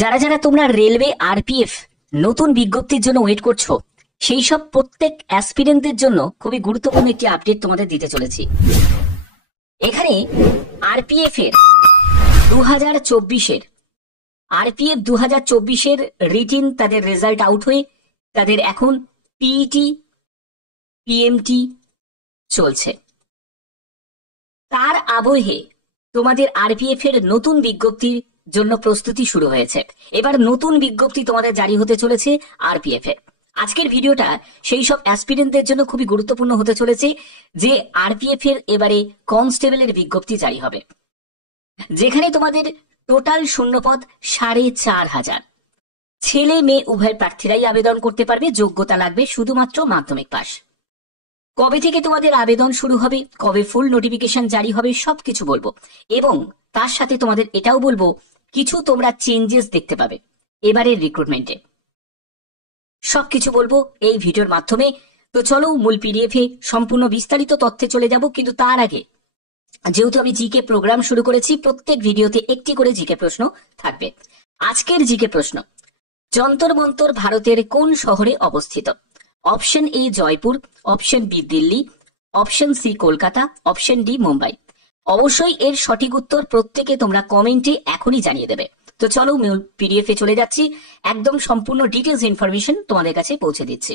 যারা যারা তোমরা রেলওয়ে আরপিএফ নতুন বিজ্ঞপ্তির জন্য ওয়েট করছো, সেই সব প্রত্যেক অ্যাসপিরেন্টদের জন্য খুবই গুরুত্বপূর্ণ একটি আপডেট তোমাদের দিতে চলেছি। এখানে আরপিএফ এর 2024-এর আরপিএফ 2024-এর রিটিন তাদের রেজাল্ট আউট হয়ে তাদের এখন পিইটি পিএমটি চলছে। তার আবহে তোমাদের আরপিএফ এর নতুন বিজ্ঞপ্তির জন্য প্রস্তুতি শুরু হয়েছে। এবার নতুন বিজ্ঞপ্তি তোমাদের জারি হতে চলেছে আরপিএফ এর। আজকের ভিডিওটা সেই সব অ্যাসপিরেন্টদের জন্য খুবই গুরুত্বপূর্ণ হতে চলেছে যে আরপিএফ এর এবারে কনস্টেবলের বিজ্ঞপ্তি জারি হবে, যেখানে তোমাদের টোটাল শূন্যপদ 4,500। ছেলে মেয়ে উভয় প্রার্থীরাই আবেদন করতে পারবে। যোগ্যতা লাগবে শুধুমাত্র মাধ্যমিক পাস। কবে থেকে তোমাদের আবেদন শুরু হবে, কবে ফুল নোটিফিকেশন জারি হবে, সবকিছু বলবো। এবং তার সাথে তোমাদের এটাও বলবো কিছু তোমরা চেঞ্জেস দেখতে পাবে এবারের রিক্রুটমেন্টে। সবকিছু বলবো এই ভিডিওর মাধ্যমে। তো চলো মূল পিডিএফ এ সম্পূর্ণ বিস্তারিত তথ্যে চলে যাব। কিন্তু তার আগে, যেহেতু আমি জিকে প্রোগ্রাম শুরু করেছি, প্রত্যেক ভিডিওতে একটি করে জিকে প্রশ্ন থাকবে। আজকের জিকে প্রশ্ন: যন্তর মন্তর ভারতের কোন শহরে অবস্থিত? Option A Jaipur, option B Delhi, option C Kolkata, option D Mumbai. অবশ্যই এর সঠিক উত্তর প্রত্যেকে তোমরা কমেন্টে এখনই জানিয়ে দেবে। তো চলো মূল পিডিএফ এ চলে যাচ্ছি, একদম সম্পূর্ণ ডিটেলস ইনফরমেশন তোমাদের কাছে পৌঁছে দিচ্ছি।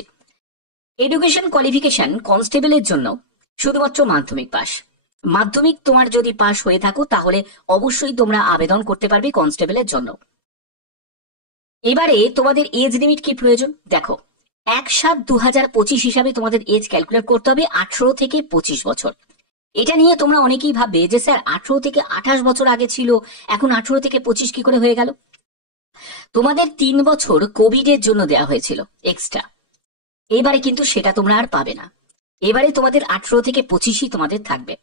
এডুকেশন কোয়ালিফিকেশন কনস্টেবলের জন্য শুধুমাত্র মাধ্যমিক পাস। মাধ্যমিক তোমার যদি পাস হয়ে থাকো তাহলে অবশ্যই তোমরা আবেদন করতে পারবে কনস্টেবলের জন্য। এবারে তোমাদের এজ লিমিট কি প্রয়োজন দেখো। 1/7/2025 হিসাবে তোমাদের এজ ক্যালকুলেট করতে হবে 18 থেকে 25 বছর। এটা নিয়ে তোমরা অনেকেই ভাববে যে স্যার 18 থেকে 28 বছর আগে ছিল, এখন 18 থেকে 25 কি করে হয়ে গেল? তোমাদের 3 বছর কোভিড এর জন্য দেওয়া হয়েছিল এক্সট্রা। এবারে কিন্তু সেটা তোমরা আর পাবে না। এবারে তোমাদের 18 থেকে 25ই তোমাদের থাকবে।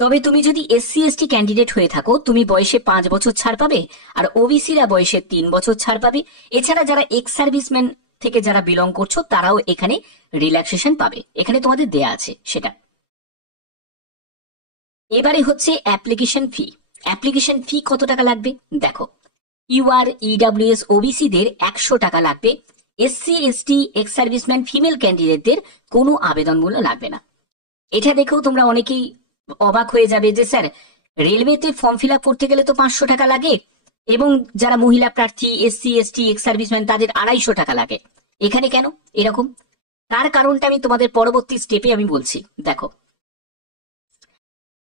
তবে তুমি যদি এসসি এসটি ক্যান্ডিডেট হয়ে থাকো, তুমি বয়সে 5 বছর ছাড় পাবে, আর ওবিসিরা বয়সে 3 বছর ছাড় পাবে। এছাড়া যারা এক্স সার্ভিসম্যান থেকে যারা বিলং করছো তারাও এখানে রিল্যাক্সেশন পাবে। এখানে তোমাদের দেয়া আছে সেটা। এবারে হচ্ছে অ্যাপ্লিকেশন ফি। অ্যাপ্লিকেশন ফি কত টাকা লাগবে দেখো। ইউআর ইডব্লিউএস ওবিসিদের 100 টাকা লাগবে। SC ST ex serviceman female ক্যান্ডিডেটদের কোনো আবেদন মূল্য লাগবে না। এটা দেখেও তোমরা অনেকেই অবাক হয়ে যাবে যে স্যার রেলওয়েতে ফর্ম ফিল আপ করতে গেলে তো 500 টাকা লাগে, এবং যারা মহিলা প্রার্থী এসসি এসটি এক্স সার্ভিসম্যান তাদের 250 টাকা লাগে। এখানে কেন এরকম? তার কারণটা আমি তোমাদের পরবর্তী স্টেপে আমি বলছি। দেখো,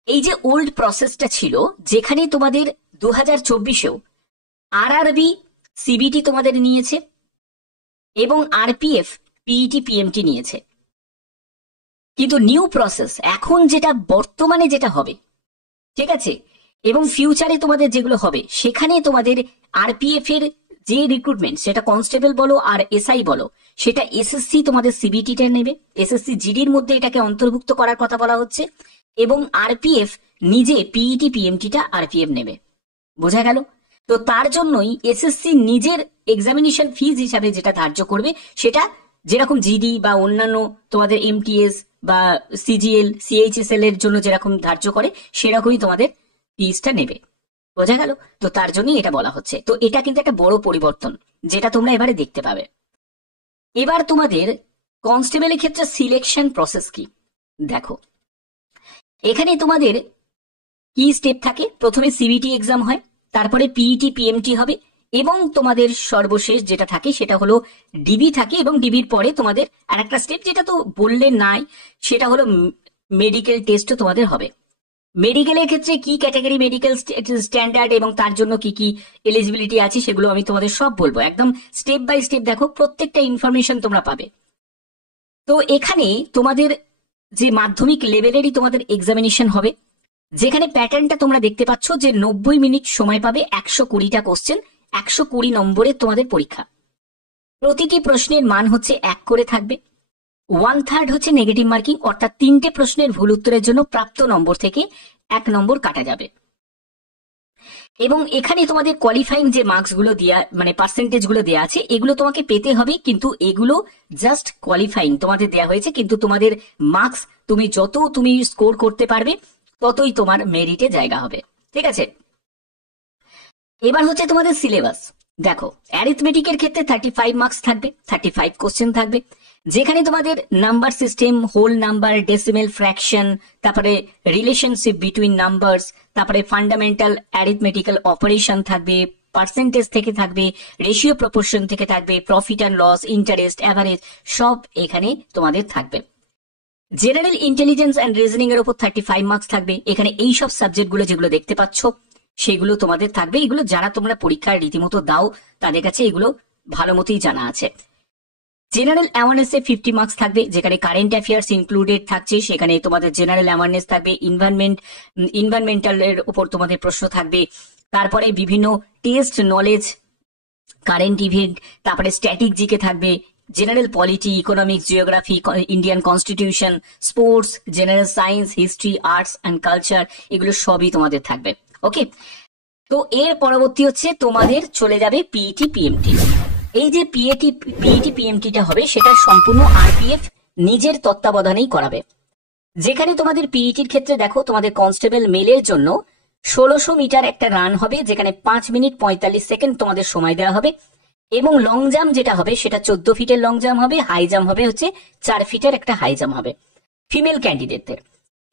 এই যে ওল্ড প্রসেসটা ছিল, যেখানে তোমাদের 2024-এও আরআরবি সিবিটি তোমাদের নিয়েছে এবং আরপিএফ পিইটি পিএমটি নিয়েছে। কিন্তু নিউ প্রসেস এখন যেটা বর্তমানে যেটা হবে, ঠিক আছে, এবং ফিউচারে তোমাদের যেগুলো হবে, সেখানে তোমাদের আরপিএফ এর যে রিক্রুটমেন্ট, সেটা কনস্টেবল বলো আর এসআই বলো, সেটা এসএসসি তোমাদের সিবিটিটা নেবে। এসএসসি জিডির মধ্যে এটাকে অন্তর্ভুক্ত করার কথা বলা হচ্ছে, এবং আরপিএফ নিজে পিইটি পিএমটিটা আরপিএফ নেবে। বোঝা গেল? তো তার জন্যই এসএসসি নিজের এক্সামিনেশন ফিজ হিসাবে যেটা ধার্য করবে, সেটা যেরকম জিডি বা অন্যান্য তোমাদের এমটিএস বা সিজিএল সিএইচএসএল এর জন্য যেরকম ধার্য করে, সেরকমই তোমাদের ফিজটা নেবে। বোঝা গেল? তো তার জন্যই এটা বলা হচ্ছে। তো এটা কিন্তু একটা বড় পরিবর্তন, যেটা তোমরা এবারে দেখতে পাবে। এবার তোমাদের কনস্টেবলের ক্ষেত্রে সিলেকশন প্রসেস কি দেখো। এখানে তোমাদের কি স্টেপ থাকে? প্রথমে সিবিটি এক্সাম হয়, তারপরে পিইটি পিএমটি হবে, এবং তোমাদের সর্বশেষ যেটা থাকে সেটা হলো ডিবি থাকে, এবং ডিবির পরে তোমাদের আর একটা স্টেপ, যেটা তো বললে নাই, সেটা হলো মেডিকেল টেস্টও তোমাদের হবে। মেডিকেলের ক্ষেত্রে কি ক্যাটাগরি মেডিকেল স্ট্যান্ডার্ড এবং তার জন্য কি কি এলিজিবিলিটি আছে সেগুলো আমি তোমাদের সব বলবো। একদম স্টেপ বাই স্টেপ দেখো, প্রত্যেকটা ইনফরমেশন তোমরা পাবে। তো এখানে তোমাদের যে মাধ্যমিক লেভেলেরই তোমাদের এক্সামিনেশন হবে, যেখানে প্যাটার্নটা তোমরা দেখতে পাচ্ছ যে 90 মিনিট সময় পাবে, 120টা কোশ্চেন, 120 নম্বরের তোমাদের পরীক্ষা। প্রতিটি প্রশ্নের মান হচ্ছে 1 করে থাকবে। 1/3 হচ্ছে নেগেটিভ মার্কিং, অর্থাৎ 3টে প্রশ্নের ভুল উত্তরের জন্য প্রাপ্ত নম্বর থেকে 1 নম্বর কাটা যাবে। এবং এখানে তোমাদের কোয়ালিফাইং যে মার্কস গুলো দেয়া, মানে পার্সেন্টেজ গুলো দেওয়া আছে, এগুলো তোমাকে পেতে হবে, কিন্তু এগুলো জাস্ট কোয়ালিফাইং তোমাদের দেওয়া হয়েছে। কিন্তু তোমাদের মার্কস তুমি যত তুমি স্কোর করতে পারবে ততই তোমার মেরিটে জায়গা হবে। ঠিক আছে? এবার হচ্ছে তোমাদের সিলেবাস। দেখো অ্যারিথমেটিকের ক্ষেত্রে 35 মার্কস থাকবে, 35 কোশ্চেন থাকবে, যেখানে তোমাদের number system, whole number, decimal, fraction, তারপরে রিলেশনশিপ বিটুইন নাম্বারস, তারপরে ফান্ডামেন্টাল অ্যারিথমেটিক্যাল অপারেশন থাকবে, পার্সেন্টেজ থেকে থাকবে, রেশিও প্রপোর্শন থেকে থাকবে, profit and loss, interest, average, সব এখানে তোমাদের থাকবে। জেনারেল ইন্টেলিজেন্স অ্যান্ড রিজনিং এর উপর 35 মার্কস থাকবে। এখানে এই সব সাবজেক্টগুলো যেগুলো দেখতে পাচ্ছ সেগুলো তোমাদের থাকবে। এগুলো যারা তোমরা পরীক্ষার রীতিমতো দাও তাদের কাছে এগুলো ভালো মতোই জানা আছে। জেনারেল অ্যাওয়ারনেসে 50 মার্কস থাকবে, যেখানে কারেন্ট অ্যাফেয়ার্স ইনক্লুডেড থাকছে। সেখানে তোমাদের জেনারেল অ্যাওয়ারনেস থাকবে, ইনভায়রনমেন্টালের উপর তোমাদের প্রশ্ন থাকবে, তারপরে বিভিন্ন টেস্ট নলেজ, কারেন্ট ইভেন্ট, তারপরে স্ট্যাটিক জিকে থাকবে, general polity, economics, geography, Indian constitution, sports, general science, history, arts and culture, এগুলো সবই তোমাদের থাকবে। ওকে, তো এর পরবর্তী হচ্ছে তোমাদের চলে যাবে পিইটি পিএমটি। এই যে পিইটি পিএমটিটা হবে সেটার সম্পূর্ণ আরপিএফ নিজের তত্ত্বাবধানেই করাবে। যেখানে তোমাদের পিইটির ক্ষেত্রে দেখো তোমাদের কনস্টেবল মেলের জন্য 1600 মিটার একটা রান হবে, যেখানে 5 মিনিট 45 সেকেন্ড তোমাদের সময় দেওয়া হবে, এবং লং জাম্প যেটা হবে সেটা 14 ফিটের লং জাম্প হবে, হাই জাম্প হবে হচ্ছে 4 ফিটের একটা হাই জাম্প হবে। ফিমেল ক্যান্ডিডেটদের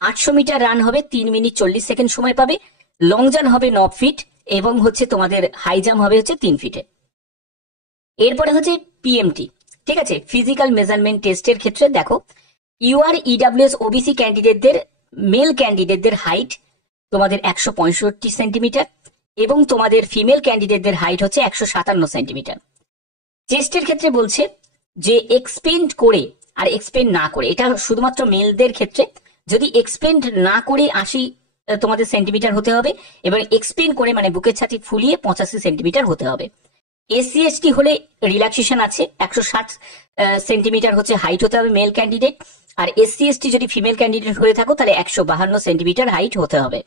800 মিটার রান হবে, 3 মিনিট 40 সেকেন্ড সময় পাবে, লং জাম্প হবে 9 ফিট এবং হচ্ছে তোমাদের হাই জাম্প হবে হচ্ছে 3 ফিটে। এরপরে হচ্ছে পিএমটি, ঠিক আছে, ফিজিক্যাল মেজারমেন্ট টেস্টের ক্ষেত্রে দেখো ইউআর, ইডব্লিউএস, ওবিসি ক্যান্ডিডেটদের, মেল ক্যান্ডিডেটদের হাইট তোমাদের 165 সেন্টিমিটার এবং তোমাদের ফিমেল ক্যান্ডিডেটদের হাইট হচ্ছে 157 সেন্টিমিটার। চেস্টের ক্ষেত্রে বলছে যে এক্সপেন্ড করে আর এক্সপেন্ড না করে, এটা শুধুমাত্র মেলদের ক্ষেত্রে, যদি এক্সপেন্ড না করে 80 তোমাদের সেন্টিমিটার হতে হবে এবং এক্সপেন্ড করে মানে বুকের ছাতি ফুলিয়ে 85 সেন্টিমিটার হতে হবে। এসসি এসটি হলে রিল্যাক্সেশন আছে, 160 সেন্টিমিটার হচ্ছে হাইট হতে হবে মেল ক্যান্ডিডেট, আর এসসি এসটি যদি ফিমেল ক্যান্ডিডেট হয়ে থাকো তাহলে 152 সেন্টিমিটার হাইট হতে হবে।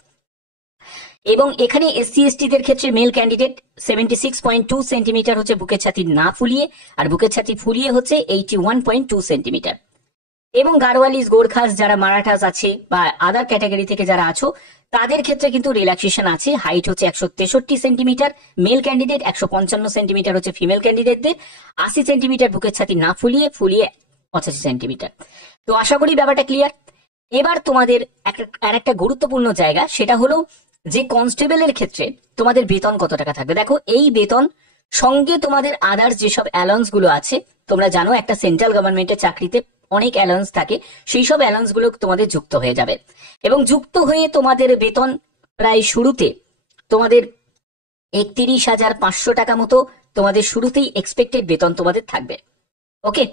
এবং এখানে এসসি এসটিদের ক্ষেত্রে মেল ক্যান্ডিডেট 76.2 সেন্টিমিটার হচ্ছে বুকের ছাতি না ফুলিয়ে, আর বুকের ছাতি ফুলিয়ে হচ্ছে 81.2 সেন্টিমিটার। এবং গাড়োয়ালিস, গোর্খাস, যারা মারাঠাস আছে বা আদার ক্যাটাগরি থেকে যারা আছো তাদের ক্ষেত্রে কিন্তু রিল্যাক্সেশন আছে, হাইট হচ্ছে 163 সেন্টিমিটার মেল ক্যান্ডিডেট, 155 সেন্টিমিটার হচ্ছে ফিমেল ক্যান্ডিডেটদের, 80 সেন্টিমিটার বুকের ছাতি না ফুলিয়ে 85 সেন্টিমিটার। তো আশা করি ব্যাপারটা ক্লিয়ার। এবার তোমাদের একটা গুরুত্বপূর্ণ জায়গা, সেটা হলো যে কনস্টেবলের ক্ষেত্রে তোমাদের বেতন কত টাকা থাকবে। দেখো এই বেতন সঙ্গে তোমাদের আদার্স যেসব অ্যালাউন্স গুলো আছে, তোমরা জানো একটা সেন্ট্রাল গভর্নমেন্টের চাকরিতে অনেক অ্যালাউন্স থাকে, সেই সব অ্যালাউন্স গুলো তোমাদের যুক্ত হয়ে যাবে এবং যুক্ত হয়ে তোমাদের বেতন প্রায় শুরুতে তোমাদের 31,500 টাকা মতো তোমাদের শুরুতেই এক্সপেক্টেড বেতন তোমাদের থাকবে। ওকে,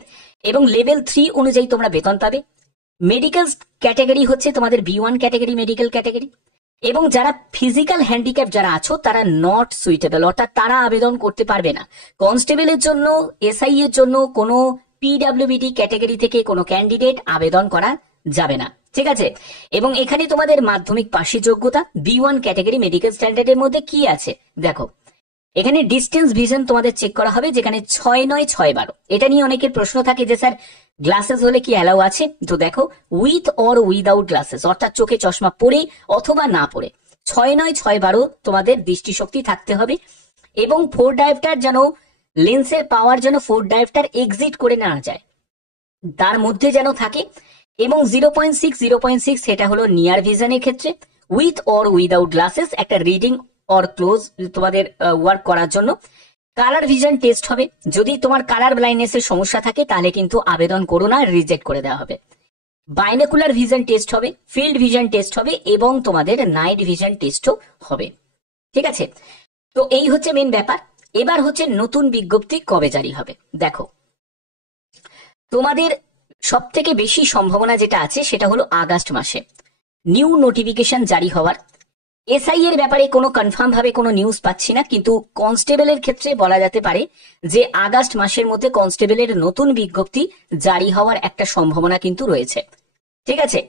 এবং লেভেল 3 অনুযায়ী তোমরা বেতন পাবে। মেডিকেল ক্যাটাগরি হচ্ছে তোমাদের B1 ক্যাটাগরি মেডিকেল ক্যাটাগরি, এবং যারা ফিজিক্যাল হ্যান্ডিক্যাপ যারা আছো তারা নট সুইটেবল, অর্থাৎ তারা আবেদন করতে পারবে না কনস্টেবলের জন্য। এসআই এর জন্য কোনো পিডব্লিউবিডি ক্যাটাগরি থেকে কোনো ক্যান্ডিডেট আবেদন করা যাবে না, ঠিক আছে। এবং এখানে তোমাদের মাধ্যমিক পাশের যোগ্যতা B1 ক্যাটাগরি মেডিকেল স্ট্যান্ডার্ডের মধ্যে কি আছে দেখো, এখানে ডিস্টেন্স ভিশন তোমাদের চেক করা হবে, যেখানে 6/9/6/12। এটা নিয়ে অনেকের প্রশ্ন থাকে যে স্যার গ্লাসেস হলে কি অ্যালাউ আছে, তো দেখো উইথ অর উইদাউট গ্লাসেস, অর্থাৎ চোখে চশমা পরে অথবা না পরে 6/9/6/12 তোমাদের দৃষ্টিশক্তি থাকতে হবে। এবং 4 ডায়োপ্টার যেন লেন্সের পাওয়ার যেন 4 ডায়োপ্টার এক্সিট করে না যায়, তার মধ্যে যেন থাকে। এবং 0.6 সেটা হলো নিয়ার ভিশনের ক্ষেত্রে, উইথ অর উইদাউট গ্লাসেস একটা রিডিং অর ক্লোজ তোমাদের ওয়ার্ক করার জন্য। কালার ভিশন টেস্ট হবে, যদি তোমার কালার ব্লাইন্ডনেসের সমস্যা থাকে তাহলে কিন্তু আবেদন করো না, রিজেক্ট করে দেওয়া হবে। বাইনোকুলার ভিশন টেস্ট হবে, ফিল্ড ভিশন টেস্ট হবে এবং তোমাদের নাইট ভিশন টেস্টও হবে, ঠিক আছে। তো এই হচ্ছে মেন ব্যাপার। এবার হচ্ছে নতুন বিজ্ঞপ্তি কবে জারি হবে। দেখো তোমাদের সব থেকে বেশি সম্ভাবনা যেটা আছে সেটা হলো আগস্ট মাসে নিউ নোটিফিকেশন জারি হওয়ার। এসআই এর ব্যাপারে কোনো কনফার্ম ভাবে কোনো নিউজ পাচ্ছি না, কিন্তু কনস্টেবলের ক্ষেত্রে বলা যেতে পারে যে আগস্ট মাসের মধ্যে কনস্টেবলের নতুন বিজ্ঞপ্তি জারি হওয়ার একটা সম্ভাবনা কিন্তু রয়েছে, ঠিক আছে।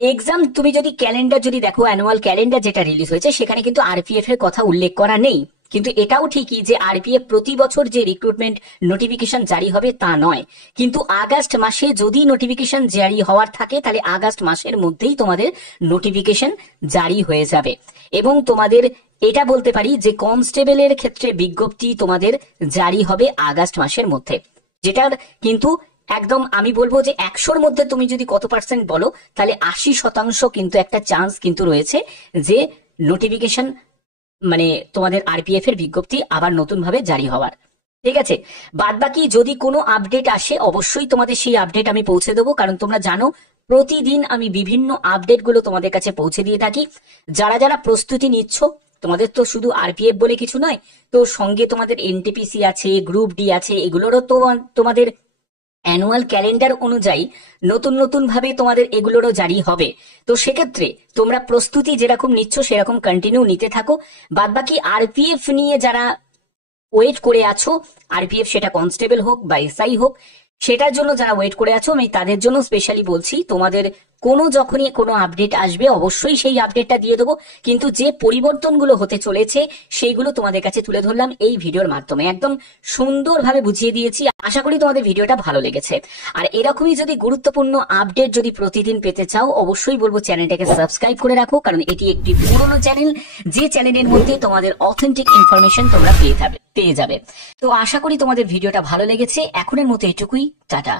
এক্সাম তুমি যদি ক্যালেন্ডার যদি দেখো, অ্যানুয়াল ক্যালেন্ডার যেটা রিলিজ হয়েছে সেখানে কিন্তু আরপিএফ এর কথা উল্লেখ করা নেই, কিন্তু এটাও ঠিকই যে আরপিএফ প্রতি বছর যে রিক্রুটমেন্ট নোটিফিকেশন জারি হবে তা নয়, কিন্তু আগস্ট মাসে যদি নোটিফিকেশন জারি হওয়ার থাকে তাহলে আগস্ট মাসের মধ্যেই তোমাদের নোটিফিকেশন জারি হয়ে যাবে। এবং তোমাদের এটা বলতে পারি যে কনস্টেবলের ক্ষেত্রে বিজ্ঞপ্তি তোমাদের জারি হবে আগস্ট মাসের মধ্যে, যেটার কিন্তু একদম আমি বলবো যে 100-র মধ্যে তুমি যদি কত পার্সেন্ট বলো তাহলে 80% কিন্তু একটা চান্স কিন্তু রয়েছে যে নোটিফিকেশন মানে তোমাদের আরপিএফ এর বিজ্ঞপ্তি আবার নতুন ভাবে জারি হওয়ার। ঠিক আছে, বাদ বাকি যদি কোনো আপডেট আসে অবশ্যই তোমাদের সেই আপডেট আমি পৌঁছে দেবো, কারণ তোমরা জানো প্রতিদিন আমি বিভিন্ন আপডেট গুলো তোমাদের কাছে পৌঁছে দিয়ে থাকি। যারা যারা প্রস্তুতি নিচ্ছ, তোমাদের তো শুধু আরপিএফ বলে কিছু নয়, তো সঙ্গে তোমাদের এনটিপিসি আছে, গ্রুপ ডি আছে, এগুলোরও তো তোমাদের অ্যানুয়াল ক্যালেন্ডার অনুযায়ী নতুন নতুন ভাবে তোমাদের এগুলোরও জারি হবে। তো সেক্ষেত্রে তোমরা প্রস্তুতি যেরকম নিচ্ছ সেরকম কন্টিনিউ নিতে থাকো। বাদ বাকি আরপিএফ নিয়ে যারা ওয়েট করে আছো, আরপিএফ সেটা কনস্টেবল হোক বা এসআই হোক, সেটার জন্য যারা ওয়েট করে আছো আমি তাদের জন্য স্পেশালি বলছি, তোমাদের যখনই কোনো আপডেট আসবে অবশ্যই সেই আপডেটটা দিয়ে দেবো, কিন্তু যে পরিবর্তনগুলো হতে চলেছে সেইগুলো তোমাদের কাছে তুলে ধরলাম এই ভিডিওর মাধ্যমে, একদম সুন্দরভাবে বুঝিয়ে দিয়েছি। আশা করি তোমাদের ভিডিওটা ভালো লেগেছে। আর এরকমই যদি গুরুত্বপূর্ণ আপডেট যদি প্রতিদিন পেতে চাও অবশ্যই বলবো চ্যানেলটাকে সাবস্ক্রাইব করে রাখো, কারণ এটি একটি পুরনো চ্যানেল, যে চ্যানেলের মধ্যে তোমাদের অথেন্টিক ইনফরমেশন তোমরা পেয়ে যাবে। তো আশা করি তোমাদের ভিডিওটা ভালো লেগেছে। এখনের মতো এটুকুই, টাটা।